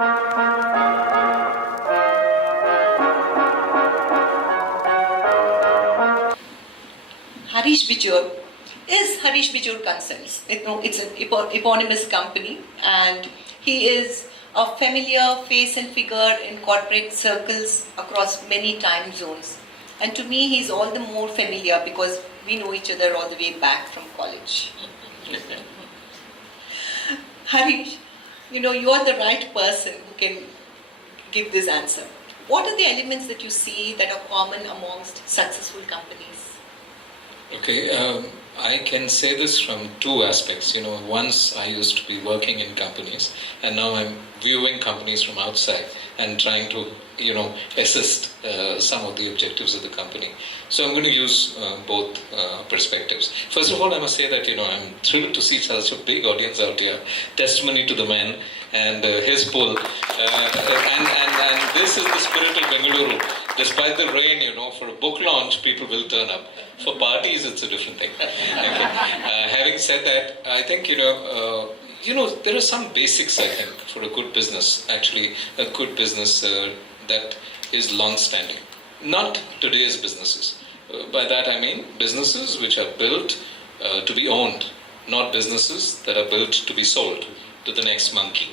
Harish Bijoor is Harish Bijoor Consults. It's an eponymous company, and he is a familiar face and figure in corporate circles across many time zones. And to me, he's all the more familiar because we know each other all the way back from college. Harish, you are the right person who can give this answer. What are the elements that you see that are common amongst successful companies? Okay, I can say this from two aspects. Once I used to be working in companies, and now I'm viewing companies from outside and trying to, assist some of the objectives of the company. So I'm going to use both perspectives. First of all, I must say that, I'm thrilled to see such a big audience out here. Testimony to the man and his pull. And this is the spirit of Bengaluru. Despite the rain, for a book launch, people will turn up. For parties, it's a different thing. Okay. Having said that, I think, there are some basics, I think, for a good business. Actually, a good business that is long-standing. Not today's businesses. By that I mean businesses which are built to be owned, not businesses that are built to be sold to the next monkey.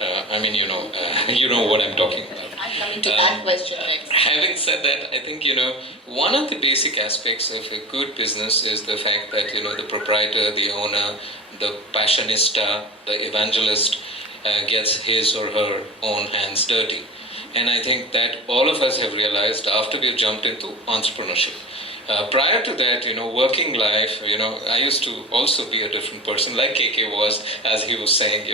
You know what I'm talking about. I'm coming to that question next. Having said that, I think, one of the basic aspects of a good business is the fact that, the proprietor, the owner, the passionista, the evangelist gets his or her own hands dirty. And I think that all of us have realized after we've jumped into entrepreneurship. Prior to that, working life, I used to also be a different person, like KK was, as he was saying,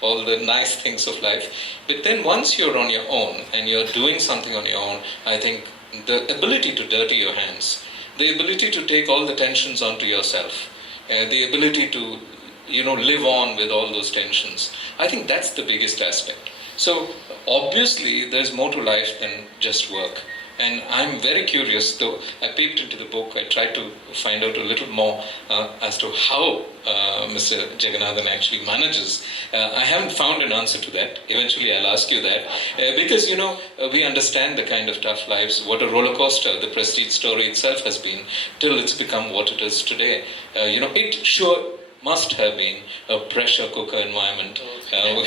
all the nice things of life. But then once you're on your own and you're doing something on your own, I think the ability to dirty your hands, the ability to take all the tensions onto yourself, the ability to, live on with all those tensions, I think that's the biggest aspect. So obviously there's more to life than just work. And I'm very curious, though I peeped into the book, I tried to find out a little more as to how Mr. Jagannathan actually manages. I haven't found an answer to that. Eventually I'll ask you that. Because, we understand the kind of tough lives, what a roller coaster the Prestige story itself has been, till it's become what it is today. It sure must have been a pressure cooker environment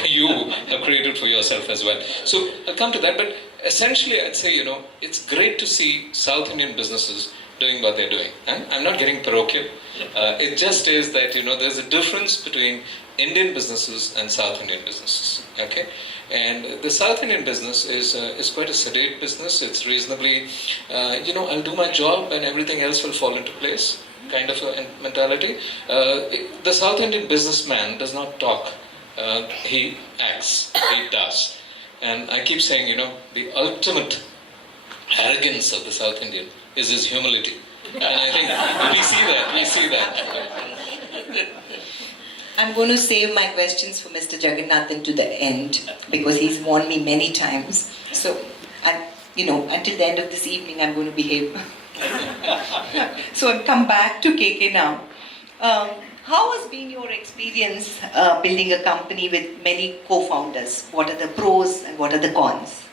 you have created for yourself as well. So I'll come to that, but essentially I'd say, it's great to see South Indian businesses doing what they're doing. And I'm not getting parochial. It just is that, there's a difference between Indian businesses and South Indian businesses. Okay? And the South Indian business is quite a sedate business. It's reasonably, I'll do my job and everything else will fall into place kind of a mentality. The South Indian businessman does not talk. He acts. He does. And I keep saying, the ultimate arrogance of the South Indian is his humility. And I think we see that. I'm going to save my questions for Mr. Jagannathan to the end because he's warned me many times. So, until the end of this evening, I'm going to behave. So I'll come back to KK now. How has been your experience building a company with many co-founders? What are the pros and what are the cons?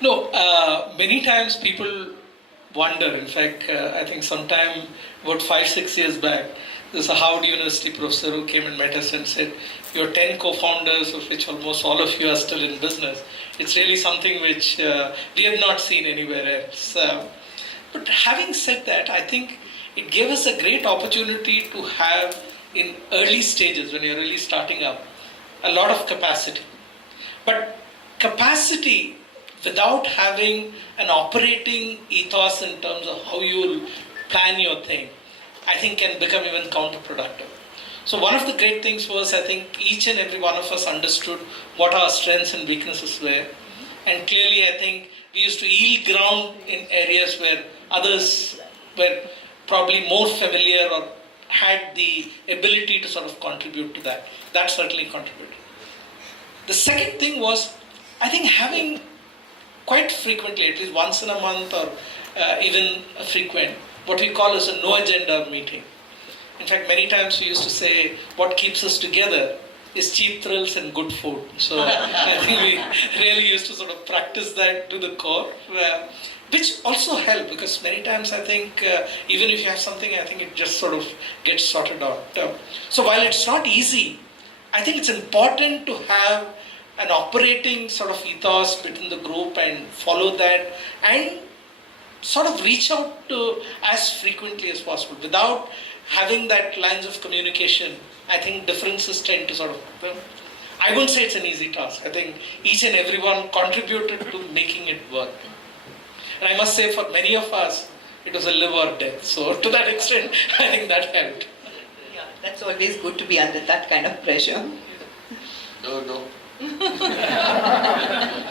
No, many times people wonder. In fact, I think sometime about 5-6 years back, there's a Harvard University professor who came and met us and said, "You're 10 co-founders, of which almost all of you are still in business. It's really something which we have not seen anywhere else." But having said that, I think it gave us a great opportunity to have, in early stages, when you're really starting up, a lot of capacity. But capacity without having an operating ethos in terms of how you'll plan your thing, I think can become even counterproductive. So one of the great things was, I think each and every one of us understood what our strengths and weaknesses were. And clearly, I think we used to yield ground in areas where others were probably more familiar or had the ability to sort of contribute to that. That certainly contributed. The second thing was, I think having quite frequently, at least once in a month or even a frequent, what we call as a no agenda meeting. In fact, many times we used to say what keeps us together is cheap thrills and good food. So I think we really used to sort of practice that to the core, which also helped because many times I think even if you have something, I think it just sort of gets sorted out. So while it's not easy, I think it's important to have an operating sort of ethos within the group and follow that and sort of reach out to as frequently as possible. Without having that lines of communication, I think differences tend to sort of, I wouldn't say it's an easy task. I think each and everyone contributed to making it work. And I must say for many of us, it was a live or death. So to that extent, I think that helped. Yeah, that's always good to be under that kind of pressure. No.